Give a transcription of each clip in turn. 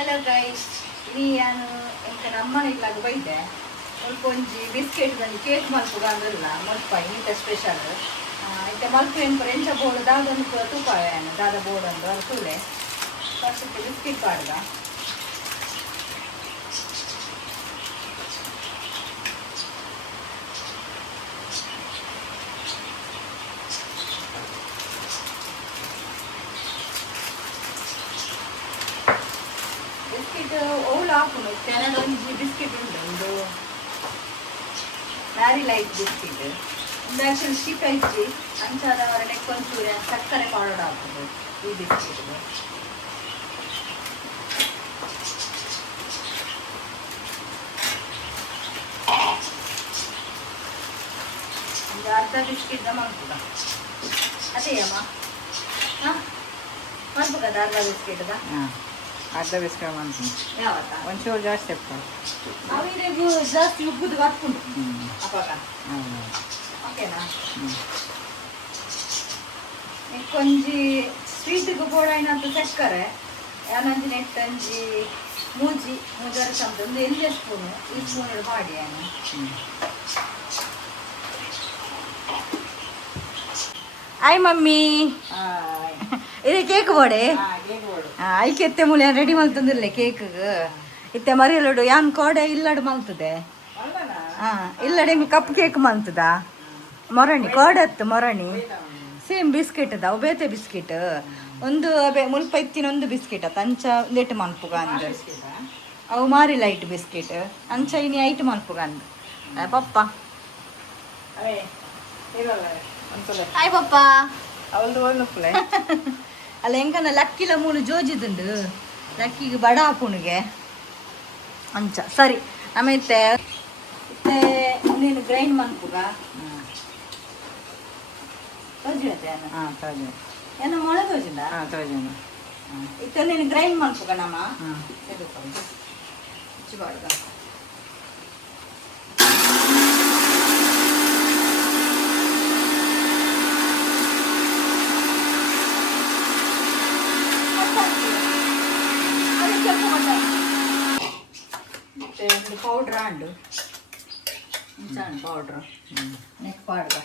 Hello guys, ನಾನು ಎಂತ ನಮ್ಮನೆಗ್ಲಾಗ ಬೈದೆ ಸ್ವಲ್ಪ ಒಂಜಿ ಬಿಸ್ಕೆಟ್ ಬಂದು ಕೇಕ್ ಮಲ್ಪುಗ ಅಂದ್ರಲ್ಲ ಮಲ್ಪ ಇಂತ ಸ್ಪೆಷಲ್ ಇಂತ ಮಲ್ಪು ಎಂಪರ ಎಂಚ ಬೋಡು ದಾದೊಂದು ತೂಕ ದಾದ ಬೋರ್ಡ್ ಅಂದು ಅದು ತೂಲೆ ಫಸ್ಟ್ ಬಿಸ್ಕೆಟ್ ಪಾಡ್ದ ಬಿಸ್ಕೆಟ್ ಓಲ್ ಹಾಕೊಂಡು ಕೆನಡೊಂಜಿ ಬಿಸ್ಕೆಟ್ ಉಂಟು ಒಂದು ಮ್ಯಾರಿ ಲೈಟ್ ಬಿಸ್ಕೆಟ್ ಒಂದು ಆ್ಯಕ್ಚುಲಿ ಸ್ಟಿಕ್ ಐತಿ ಅಂಚಾದ ಅವರ ನೆಕ್ಕೊಂಚೂರು ಸಕ್ಕರೆ ಪೌಡರ್ ಹಾಕೋದು ಈ ಬಿಸ್ಕೆಟ್ಗೆ ಒಂದು ಅರ್ಧ ಬಿಸ್ಕೆಟ್ ಮಾಡ್ಬೋದ ಅದೇ ಅಮ್ಮ ಹಾಂ ಮಾಡ್ಬೋದ ಅರ್ಧ ಬಿಸ್ಕೆಟ್ದ ಅರ್ಧ ಬಿಸ್ಕೆಟ್ ಮಾಡ್ತೀನಿ ಯಾವತ್ತ ಒಂಚೂರು ಜಾಸ್ತಿ ಆಗ್ತದೆ ಅವಿಗೂ ಜಾಸ್ತಿ ಉಬ್ಬುದು ಬರ್ಕೊಂಡು ಅಪ್ಪಾಗ ಓಕೆನಾ ಕೊಂಜಿ ಸ್ವೀಟಿಗೆ ಬೋಡಾಯಿನಂತ ಸಕ್ಕರೆ ಯಾನಂಜಿ ನೆಟ್ಟಂಜಿ ಮೂಜಾರ ಚಮಚ ಒಂದು ಎಣ್ಣೆ ಸ್ಪೂನು ಈ ಸ್ಪೂನ್ ಮಾಡಿ ಏನು ಆಯ್ ಮಮ್ಮಿ ಇದು ಕೇಕ್ ಬೋಡೆ ಐಕೆ ಎತ್ತೆ ಮೂಲೆ ರೆಡಿ ಮಲ್ತಂದಿರಲಿ ಕೇಕ್ ಇತ್ತೆ ಮರಿಯಲಡು ಯಾನ್ ಕೋಡೆ ಇಲ್ಲಡು ಮಲ್ತದೆ ಇಲ್ಲಡೆ ಕಪ್ ಕೇಕ್ ಮಲ್ತದ ಮೊರಣಿ ಕೋಡತ್ತು ಮೊರಣಿ ಸೇಮ್ ಬಿಸ್ಕೆಟ್ ಅದ ಅವು ಬೇತೆ ಬಿಸ್ಕೆಟ್ ಒಂದು ಮುಲ್ಪ ಇತ್ತಿನ ಒಂದು ಬಿಸ್ಕೆಟ್ ಅತ್ತ ಅಂಚ ಲೇಟ್ ಮಲ್ಪುಗ ಅಂದ ಅವು ಮಾರಿ ಲೈಟ್ ಬಿಸ್ಕೆಟ್ ಅಂಚ ಇನಿ ಐಟ್ ಮಲ್ಪುಗ ಅಂದ ಪಪ್ಪ ಹಾಯ್ ಪಪ್ಪ ಅವಳದು ಒಂದು ಅಲ್ಲ ಹೆಂಗನ ಲಕ್ಕಿಲ ಮೂಲು ಜೋಜಿದುಂಡು ಲಕ್ಕಿಗೆ ಬಡ ಹಾಪುಣಿಗೆ ಅಂಚ ಸರಿ ಆಮೇಲೆ ಮತ್ತೆ ನೀನು ಗ್ರೈಂಡ್ ಮನ್ಪುಗ ತೋಜಿಡತ್ತೆ ಏನ ಮೊಳೆ ತೋಜಿಂದ ಇತ್ತ ನೀನು ಗ್ರೈಂಡ್ ಮನ್ಪುಗ ನಮ್ಮ ಚಿಬಾಡ್ಗ ಮತ್ತೆ ಪೌಡ್ರ್ ಅಂಡು ಸಣ್ಣ ಪೌಡ್ರ್ ನೆಕ್ ಪಾಡ್ಗ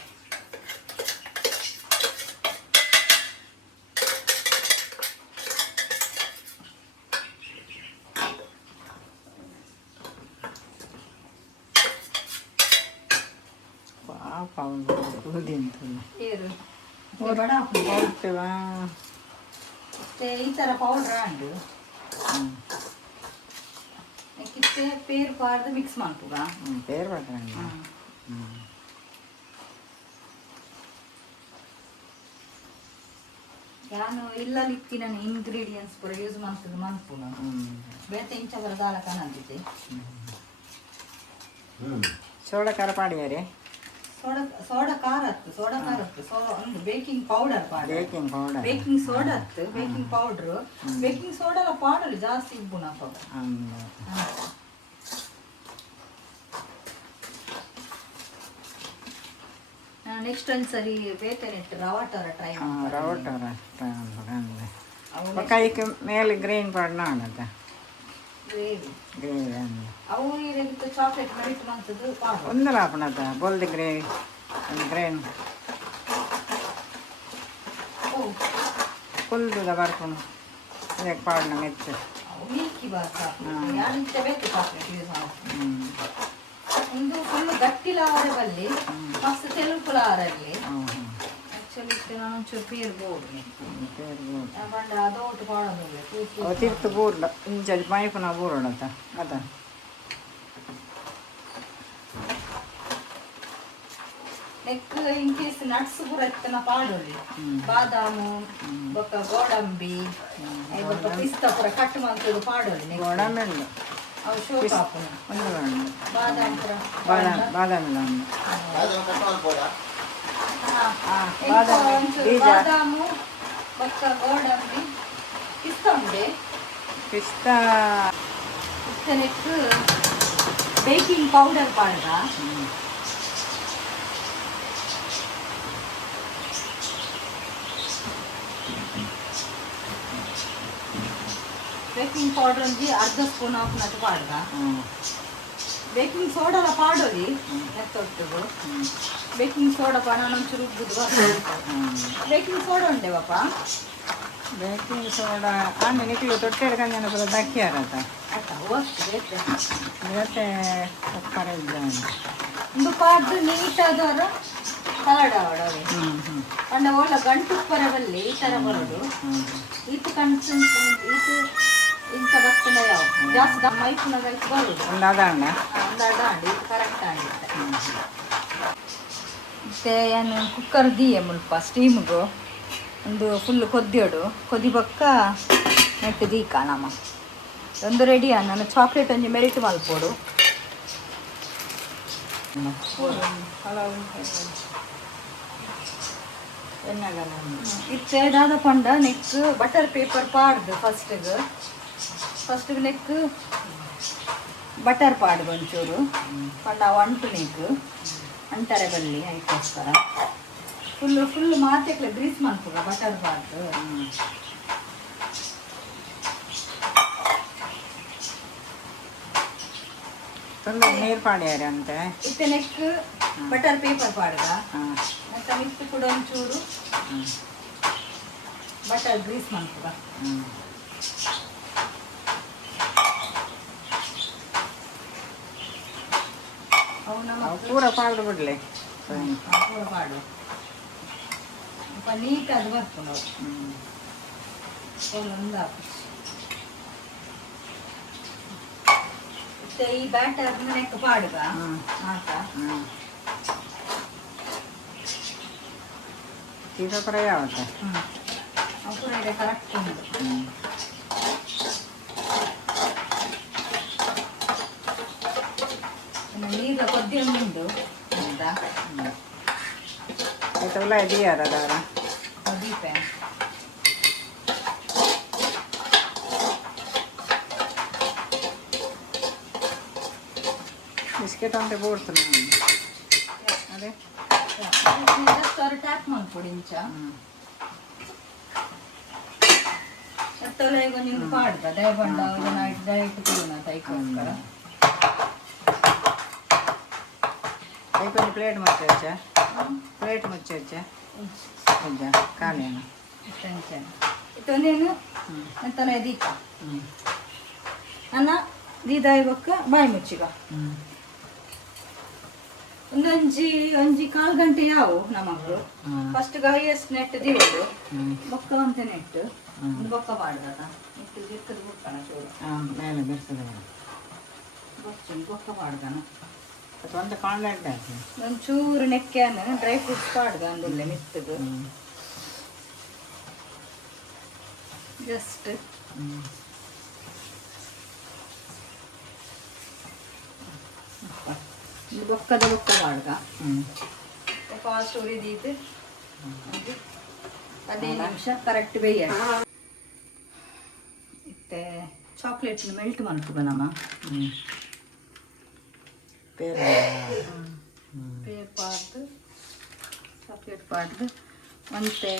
ಈ ಥರ ಪೌಡ್ರ್ ಅಂಡು ಕಿತ್ತೆ ಪೇರು ಪಾರ್ದು ಮಿಕ್ಸ್ ಮಾಡ್ತುಗ ಪೇರು ನಾನು ಇಲ್ಲಲಿಕ್ಕಿ ನಾನು ಇಂಗ್ರೀಡಿಯೆಂಟ್ಸ್ ಪೂರ ಯೂಸ್ ಮಾಡ್ತದೆ ಮನ್ಪು ನಾನು ಬೇತೆ ಇಂಚ ಬರ ದಾಲ ಕಾಣಂತಿದ್ದೆ ಸೋಡಾ ಖಾರ ಪಾಡಿಯಾರೆ ಸೋಡಾ ಖಾರ ಒಂದು baking powder baking soda baking powder baking soda powder ಜಾಸ್ತಿ ಇಬ್ಬು ನಾವು ನೆಕ್ಸ್ಟ್ ಒಂದ್ಸರಿ ಬೇತೆ ನೆಟ್ಟು ರವಾಟರ ಟ್ರೈ ಕೈಗೆ ಮೇಲೆ ಗ್ರೀನ್ ಪಾಡ್ನ ಆನದ ಗ್ರೇವಿ ಗ್ರೇವಿ ಅವು ಇದಕ್ಕೆ ಚಾಕ್ಲೇಟ್ ಮೆಲ್ಟ್ ಮಾಡ್ತದ್ದು ಒಂದಲ್ಲ ಆಪಣದ ಬೋಲ್ದ್ ಗ್ರೇವಿ ಒಂದು ಗ್ರೇನ್ ಫುಲ್ದ ಬರ್ಕೊಂಡು ಇದಕ್ಕೆ ಪಾಡ್ನ ಮೆಚ್ಚು ಮಿಲ್ಕಿ ಬಾಸ ಯಾರಿಂಚ ಬೇಕು ಚಾಕ್ಲೇಟ್ ಯೂಸ್ ಮಾಡ್ತೀನಿ ಒಂದು ಫುಲ್ ಗಟ್ಟಿಲಾರೆ ಬಲ್ಲಿ ಮಸ್ತ್ ತೆಲುಪುಲಾರಲ್ಲಿ ಆ್ಯಕ್ಚುಲಿ ನಾನು ಒಂಚೂರು ಪೇರ್ ಬೋರ್ಡ್ ಬಂಡ ಅದೋಟು ಪಾಡೋದು ತಿರ್ತು ಬೂರ್ಲ ಇಂಚ ಪೈಪುನ ಬೂರೋಣತ ಅದ ನೆಕ್ ಇನ್ ಕೇಸ್ ನಟ್ಸ್ ಪೂರ ಎತ್ತನ ಪಾಡೋಲಿ ಬಾದಾಮು ಬೊಕ್ಕ ಗೋಡಂಬಿ ಬೊಕ್ಕ ಪಿಸ್ತಾ ಪೂರ ಕಟ್ ಮಾಡ್ತೇವೆ ಪಾಡೋಲಿ ಗೋಡಂಬಿ ಅವು ಶೋ ಪಾಪುನ ಒಂದು ಬಾದಾಮ್ ಪೂರ ಬಾದಾಮಿಲ್ಲ ಬಾದಾಮು ಬೊಕ್ಕ ಗೋಡಂಬಿ ಪಿಸ್ತಾ ಉಂಡೆ ಪಿಸ್ತಾ ನೆಕ್ ಬೇಕಿಂಗ್ ಪೌಡರ್ ಪಾಡ್ದ ಬೇಕಿಂಗ್ ಪೌಡರ್ ಒಂಜಿ ಅರ್ಧ ಸ್ಪೂನ್ ಹಾಕ್ನಟ್ಟು ಪಾಡ್ಗ ಹ್ಞೂ ಬೇಕಿಂಗ್ ಸೋಡಲ ಪಾಡೋಲಿ ಎತ್ತೊಟ್ಟಿಗೂ ಬೇಕಿಂಗ್ ಸೋಡಾ ನಾನು ಒಂಚೂರು ರುಬ್ಬುದು ಬೇಕಿಂಗ್ ಸೋಡಾ ಉಂಡೆವಪ್ಪ ಬೇಕಿಂಗ್ ಸೋಡಾ ಆನೆ ನಿಕ್ಲು ತೊಟ್ಟೆ ಹಿಡ್ಕೊಂಡು ನೆನಪು ದಕ್ಕಿಯಾರತ್ತ ಆಯ್ತಾ ಹೋಗ್ತದೆ ಇವತ್ತೇ ಉಪ್ಪರ ಇದ್ದಾನೆ ಒಂದು ಪಾಡ್ದು ನೀಟಾದವರು ಕಲಡ ಅವಡವೆ ಪಂಡ ಓಲ ಗಂಟು ಉಪ್ಪರ ಬಲ್ಲಿ ಈ ಥರ ಬರೋದು ಈತು ಕಣ್ಸು ಈತು ಇಂಥ ಬರ್ತದೆ ಯಾವ ಜಾಸ್ತಿ ಮೈಪುನಾಗ ಇದು ಬರೋದು ಒಂದು ಅದಾಂಡ ಒಂದು ಅದಾಂಡಿ ಇದು ಕರೆಕ್ಟ್ ಆಗಿರುತ್ತೆ ಮತ್ತೆ ಏನು ಕುಕ್ಕರ್ ದೀಯೆ ಮುಲ್ಪ ಸ್ಟೀಮ್ಗು ಒಂದು ಫುಲ್ ಕೊದ್ದಿಯೋಡು ಕೊದಿಬಕ್ಕ ನೆಟ್ಟು ದೀಕ ನಮ್ಮ ಒಂದು ರೆಡಿ ನಾನು ಚಾಕ್ಲೇಟ್ ಒಂಜಿ ಮೆಲ್ಟ್ ಮಲ್ಪೋಡು ಇತ್ತೆ ದಾದ ಪಂಡ ನೆಕ್ ಬಟರ್ ಪೇಪರ್ ಪಾಡ್ದು ಫಸ್ಟಿಗೆ ನೆಕ್ ಬಟರ್ ಪಾಡ್ದು ಒಂಚೂರು ಪಂಡ ಅಂಟು ನೆಕ್ ಅಂಟರೆ ಬಲ್ಲಿ ಅದಕ್ಕೋಸ್ಕರ ಫುಲ್ ಮಾತೆಕ್ಲೆ ಗ್ರೀಸ್ ಮಾಡ್ತದ ಬಟರ್ ಪಾಡ್ದು ತೊಂದರೆ ನೀರು ಪಾಡ್ಯಾರ ಅಂತೆ ಇತ್ತೆ ನೆಕ್ ಬಟರ್ ಪೇಪರ್ ಪಾಡ್ದ ಮತ್ತೆ ಮಿತ್ತು ಕೂಡ ಒಂಚೂರು ಬಟರ್ ಗ್ರೀಸ್ ಮಾಡ್ತದ ಪೂರ ಪಾಡ್ದು ಬಿಡ್ಲಿ ಪೂರ ಪಾಡು ನೀಟ್ ಅದು ಬರ್ತದೆ ಒಂದು ಹಾಕು ಈ ಬ್ಯಾಟರ್ ನೆಕ್ ಪಾಡುಗ ಆತ ಈಗ ಪರ ಯಾವತ್ತೆ ಅಪುರ ಇದೆ ಕರೆಕ್ಟ್ ಉಂಟು ನೀರು ಕೊದ್ದಿ ಉಂಟು ಅಂತ ಇದೆಲ್ಲ ಇದೆಯಾರ ಅದರ ದೀಪೆ ಬಿಸ್ಕೆಟ್ ಅಂತ ಬೋಡ್ತು ಅದೇ ಟ್ಯಾಪ್ ಮಾಡ್ಕೊಡಿ ಇಂಚ ಎತ್ತೊಲೆ ಈಗ ನಿಮ್ಗೆ ಪಾಡ್ದ ದಯಬಂಡ ಡೈರೆಕ್ಟ್ ಕೊಡೋಣ ತೈಕೋಸ್ಕರ ಐಕೊಂದು ಪ್ಲೇಟ್ ಮುಚ್ಚ ಪ್ಲೇಟ್ ಮುಚ್ಚ ಅಜ್ಜ ಕಾಲೇನು ಇತ್ತೊಂದೇನು ಎಂತನ ದೀಪ ಅನ್ನ ದೀದಾಯಿ ಬೊಕ್ಕ ಬಾಯಿ ಮುಚ್ಚಿಗ ಒಂಜಿ ಕಾಲು ಗಂಟೆ ಯಾವು ನಮಗೂ ಫಸ್ಟ್ ಹೈಯೆಸ್ಟ್ ನೆಟ್ ದಿವಡು ಬೊಕ್ಕ ಅಂತ ನೆಟ್ ಬೊಕ್ಕ ಪಾಡ್ದ ಇಟ್ಟು ದಿಕ್ಕದ ಬುಕ್ಕಣ ಚೂರು ಮೇಲೆ ಬಿಡ್ತದೆ ಬೊಕ್ಕ ಪಾಡ್ದನ ಒಂದು ಕಾಂಟ್ಯಾಕ್ಟ್ ಆಯ್ತು ಒಂಚೂರು ನೆಕ್ಕ್ಯಾನ ಡ್ರೈ ಫ್ರೂಟ್ಸ್ ಪಾಡ್ದ ಅಂದಿಲ್ಲ ಮಿತ್ತದು ಜಸ್ಟ್ ಬೊಕ್ಕ ಪಾಡ್ಗ ಫಾಸ್ಟ್ ಉರಿದೀತು 15 ನಿಮಿಷ ಕರೆಕ್ಟ್ ಬೇಯ ಮತ್ತೆ ಚಾಕ್ಲೇಟ್ ಮೆಲ್ಟ್ ಮಾಡ್ತದ ನಮ್ಮ ಪಾಡ್ದು ಚಾಕ್ಲೇಟ್ ಪಾಡ್ದು ಮತ್ತೆ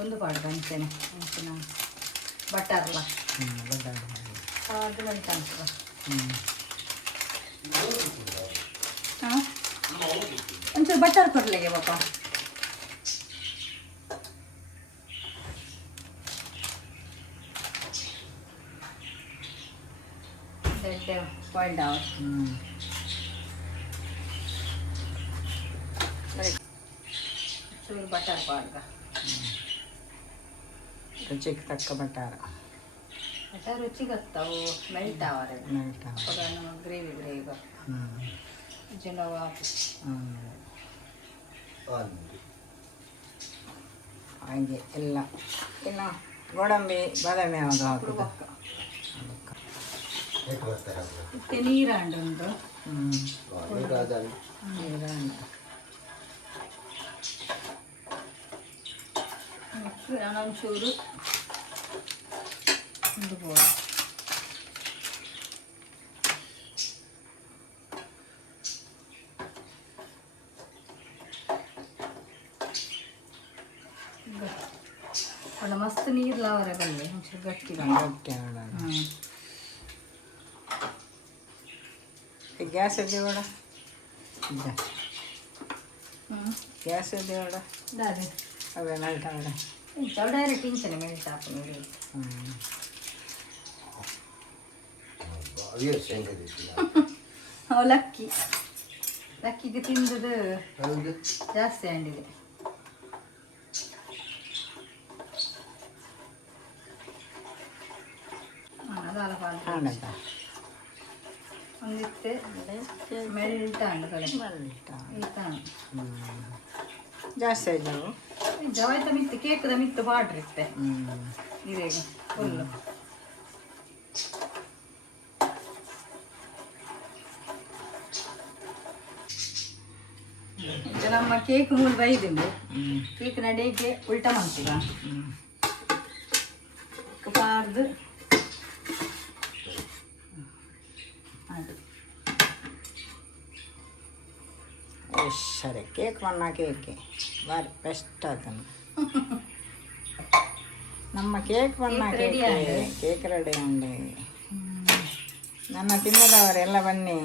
ಒಂದು ಪಾಡ್ದು ಅಂಚೆನೆ ಅಂಚಿನ ಬಟರ್ಲ ಅದು ಮೆಲ್ಟ್ ಅನ್ಸುವ ಹಾಂ ಒಂಚೂರು ಬಟರ್ ಕೊಡ್ಲಿಗೆ ಪಾಪ ಬಾಯ್ಲ್ಡ್ ಔಟ್ ಚೂರು ಬಟರ್ ಪಾಡ್ಗ ರುಚಿಗೆ ತಕ್ಕ ಬಟಾರ ಬಟರ್ ರುಚಿಗೆ ಹತ್ತವು ಮೆಲ್ಟ್ ಆವಾರ ಗ್ರೇವಿ ಜನವ ಹಾಗೆ ಎಲ್ಲ ಇನ್ನು ಗೋಡಂಬಿ ಬಾದಾಮಿ ಯಾವಾಗ ಹಾಕುದು ಮತ್ತೆ ನೀರಾಂಡು ನೀರಾಂಡ ನಾನೊಂಚೂರು ಒಂದು ಬೋರ್ಡ್ ಹಾಕೋಣ ಮಸ್ತ್ ನೀರು ಲಾವರ ಬಲ್ಲೆ ಒಂಚೂರು ಗಟ್ಟಿ ಗಟ್ಟಿ ಆಡೋಣ ಗ್ಯಾಸ್ ಇದೆ ಬೇಡ ಗ್ಯಾಸ್ ಇದೆ ಬೇಡ ಅದೇ ಅವೇ ಮೆಲ್ಟ್ ಆಡ ಡೈರೆಕ್ಟ್ ಇಂಚನೆ ಮೆಲ್ಟ್ ಹಾಕೋಣ ಲಕ್ಕಿಗೆ ತಿಂದದು ಜಾಸ್ತಿ ಆಂಡಿದೆ ಒಂದಿತ್ತೆ ಮೆಲ್ಟ್ ಆಂಡು ಕಡೆ ಜಾಸ್ತಿ ಆಯ್ತು ಜವಾಯ್ತ ಮಿತ್ತು ಕೇಕ್ದ ಮಿತ್ತು ಬಾಡ್ರಿತ್ತೆ ಇದೇ ಫುಲ್ಲು ನಮ್ಮ ಕೇಕ್ ಮೂಲ ಬೈದಿಂದು ಕೇಕ್ ನಡಿಯಕ್ಕೆ ಉಲ್ಟಾ ಮಾಡ್ತೀವ ಪಾರ್ದು ಸರಿ ಕೇಕ್ ಮಣ್ಣ ಕೇಕೆ ಬಾರಿ ಬೆಸ್ಟ್ ಅದನ್ನು ನಮ್ಮ ಕೇಕ್ ಮಣ್ಣ ಕೇಕ್ ರೆಡಿ ಉಂಡೆ ನನ್ನ ತಿನ್ನದವರೆಲ್ಲ ಬನ್ನಿ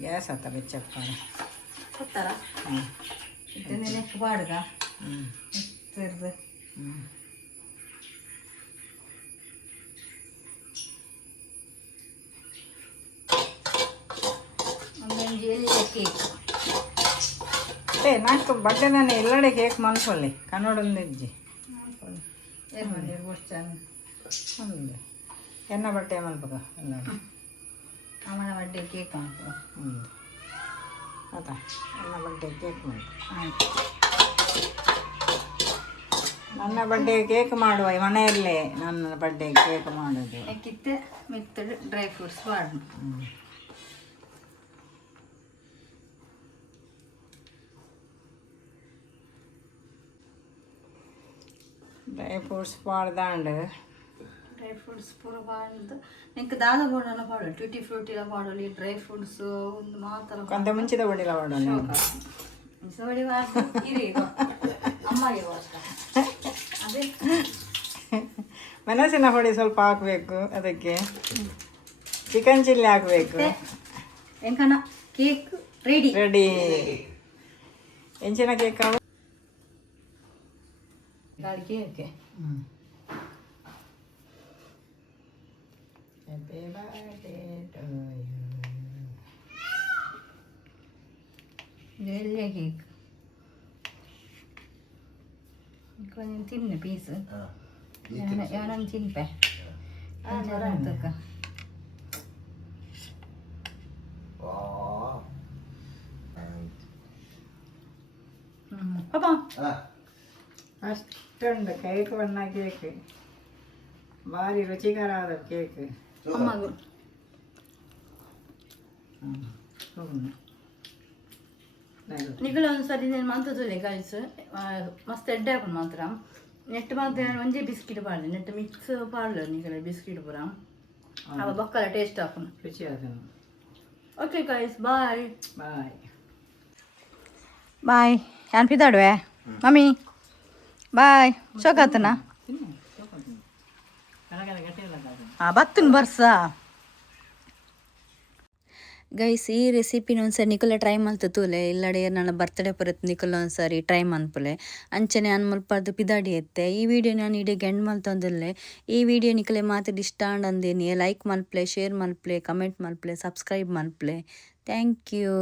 ಗ್ಯಾಸ್ ಹತ್ತ ಬೆಚ್ಚಪ್ಪ ಕೊತ್ತಾರ ನೆಕ್ ಬಾಡ್ಗ ಸೇರ್ದು ಕೇಕ್ నాకు బర్త్డే ఇల్లడే కేక్ మనసోళ్ళి కన్నోడు ఉంది ఉంది ఎన్న బట్టే మల్పక ಅಮ್ಮನ ಬಡ್ಡೆ ಕೇಕ್ ಮಾಡ್ಕೊ ಅದ ನನ್ನ ಬಡ್ಡೆ ಕೇಕ್ ಮಾಡಿ ನನ್ನ ಬಡ್ಡೆ ಕೇಕ್ ಮಾಡುವ ಮನೆಯಲ್ಲೇ ನನ್ನ ಬಡ್ಡೆ ಕೇಕ್ ಮಾಡೋದು ಕಿತ್ತೆ ಮಿತ್ತಡು ಡ್ರೈ ಫ್ರೂಟ್ಸ್ ಮಾಡು ಡ್ರೈ ಫ್ರೂಟ್ಸ್ ಪಾಡ್ದಾಂಡು ಡ್ರೈ ಫ್ರೂಟ್ಸ್ ಪೂರ ಬಾಂಡು ನಿಂಗೆ ದಾದ ಬೋಡಲ್ಲ ಪಾಡು ಟ್ಯೂಟಿ ಫ್ರೂಟಿಲ ಪಾಡಲಿ ಡ್ರೈ ಫ್ರೂಟ್ಸ್ ಒಂದು ಮಾತ್ರ కొంత ಮುಂಚಿದ ಬಡಿಲ ಮಾಡೋಣ ಸೋಡಿ ಇರಿ ಅಮ್ಮಗೆ ಅದೇ ಮೆಣಸಿನ ಪುಡಿ ಸ್ವಲ್ಪ ಹಾಕಬೇಕು ಅದಕ್ಕೆ ಚಿಕನ್ ಚಿಲ್ಲಿ ಹಾಕಬೇಕು ಎಂಕನ ಕೇಕ್ ರೆಡಿ ರೆಡಿ ಎಂಚಿನ ಕೇಕ್ ಗಾಳಿ cake Happy birthday to you. വലിയ കേക്ക് ഞാൻ തിന്നെ പീസ് ഞാനൊന്ന് തിന്നപ്പേ അതൊക്കെ അപ്പാ ಅಷ್ಟುಂಡು ಕೇಕ್ ಬಣ್ಣ ಕೇಕ್ ಭಾರಿ ರುಚಿಕರಾದ ಕೇಕ್ ಅಮ್ಮಗೂ ನಿಖಿಲ ಒಂದ್ಸರಿ నేను మంతదులే గైస్ మస్తు ఎడ్డే అప్పుడు మాత్రం నెట్ మాత్రం ಒಂದೇ ಬಿಸ್ಕಿಟ್ ಪಾಡ್ಲೆ ನೆಟ್ ಮಿಕ್ಸ್ ಪಾಡ್ಲೆ ನಿಖಿಲ ಬಿಸ್ಕಿಟ್ ಪೂರ ಅವ ಬಕ್ಕಲ ಟೇಸ್ಟ್ ಹಾಕೋಣ ರುಚಿ ಅದನ್ನು ಓಕೆ ಗೈಸ್ ಬಾಯ್ ಬಾಯ್ ಬಾಯ್ ಯಾನ್ ಪಿದಾಡುವೆ ಮಮ್ಮಿ ಬಾಯ್ ಶೋಕಾತನಾ ಬತ್ತುನ್ ಬರ್ಸ ಗೈಸ್ ಈ ರೆಸಿಪಿನ ಒಂದ್ಸರಿ ನಿಖಲ ಟ್ರೈ ಮಲ್ತತೂಲೆ ಇಲ್ಲಡೆ ನನ್ನ ಬರ್ತ್ಡೇ ಪರತ್ ನಿಖಲ ಒಂದ್ಸರಿ ಟ್ರೈ ಮನ್ಪುಲೆ ಅಂಚನೆ ನಾನು ಮಲ್ಪರ್ದು ಪಿದಾಡಿ ಎತ್ತೆ ಈ ವಿಡಿಯೋ ನಾನು ಇಡೀ ಗೆಂಡ್ ಮಲ್ತೊಂದಿಲ್ಲೆ ಈ ವಿಡಿಯೋ ನಿಖಲೆ ಮಾತಾಡಿ ಇಷ್ಟ ಅಂದೇನಿ ಲೈಕ್ ಮಲ್ಪ್ಲೆ ಶೇರ್ ಮಲ್ಪ್ಲೆ ಕಮೆಂಟ್ ಮಲ್ಪ್ಲೆ ಸಬ್ಸ್ಕ್ರೈಬ್ ಮಲ್ಪ್ಲೆ ಥ್ಯಾಂಕ್ ಯು